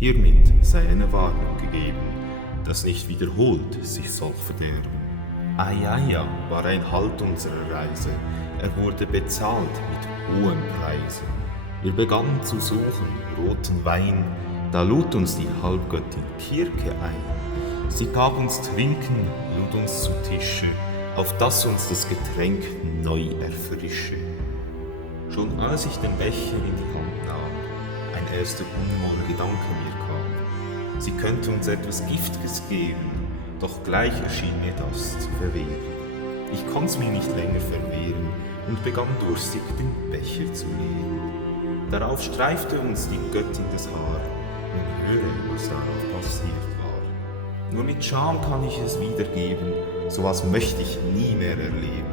Hiermit sei eine Warnung gegeben, dass nicht wiederholt sich soll verderben. Ajaja war ein Halt unserer Reise, er wurde bezahlt mit hohem Preise. Wir begannen zu suchen roten Wein, da lud uns die Halbgöttin Kirke ein. Sie gab uns Trinken, lud uns zu Tische, auf dass uns das Getränk neu erfrische. Schon als ich den Becher in die Hand nahm, ein erster Unwohlgedanke mir kam. Sie könnte uns etwas Giftiges geben, doch gleich erschien mir das zu verwehren. Ich konnt's mir nicht länger verwehren und begann durstig den Becher zu leeren. Darauf streifte uns die Göttin das Haar und höre, was darauf passiert war. Nur mit Scham kann ich es wiedergeben, sowas möchte ich nie mehr erleben.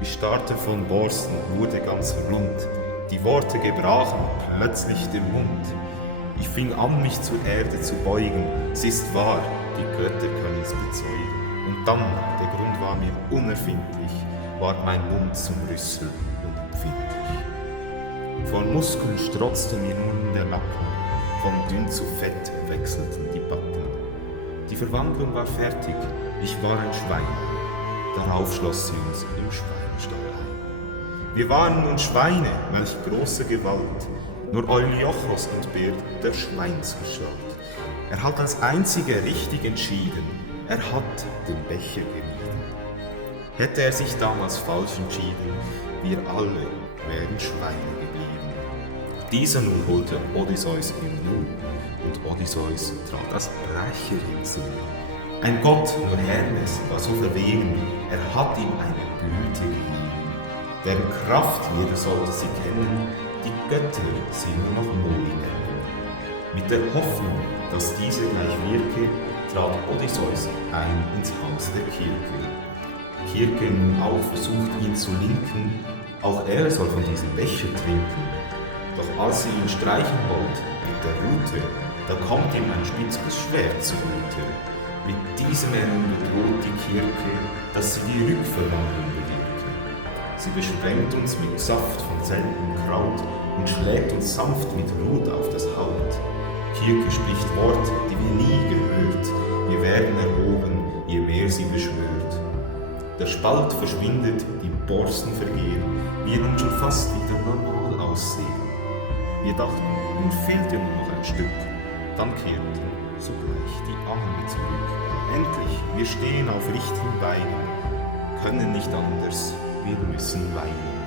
Ich starrte von Borsten, wurde ganz rund, die Worte gebrachen plötzlich den Mund. Ich fing an, mich zur Erde zu beugen, es ist wahr, die Götter können's bezeugen. Und dann, der Grund war mir unerfindlich, war mein Mund zum Rüssel unempfindlich. Vor Muskeln strotzte mir nun der Nacken, von dünn zu fett wechselten die Backen. Die Verwandlung war fertig, ich war ein Schwein, darauf schloss sie uns im Schweinestall ein. Wir waren nun Schweine, welch große Gewalt, nur Euliochos entbehrt der Schweinsgestalt. Er hat als einziger richtig entschieden, er hat den Becher gemieden. Hätte er sich damals falsch entschieden, wir alle wären Schweine geblieben. Dieser nun holte Odysseus im Nu, und Odysseus trat als Brecher hinzu. Ein Gott, nur Hermes, war so verwegen, er hat ihm eine Blüte gegeben. Deren Kraft jeder sollte sie kennen, die Götter sie nur noch Moli nennen. Mit der Hoffnung, dass diese gleich wirke, trat Odysseus ein ins Haus der Kirke. Kirke nun auch versucht ihn zu linken, auch er soll von diesem Becher trinken. Doch als sie ihn streichen wollt mit der Rute, da kommt ihm ein spitziges Schwert zugute. Mit diesem er nun bedroht die Kirke, dass sie die Rückverwandlung bewirke. Sie besprengt uns mit Saft von seltenem Kraut und schlägt uns sanft mit Rut auf das Haut. Kirke spricht Worte, die wir nie gehört. Wir werden erhoben, je mehr sie beschwört. Der Spalt verschwindet, die Borsten vergehen, wir nun schon fast wieder normal aussehen. Wir dachten, nun fehlt ja nur noch ein Stück. Dann kehrten sogleich die Arme zurück. Endlich, wir stehen auf richtigen Beinen, können nicht anders, wir müssen weinen.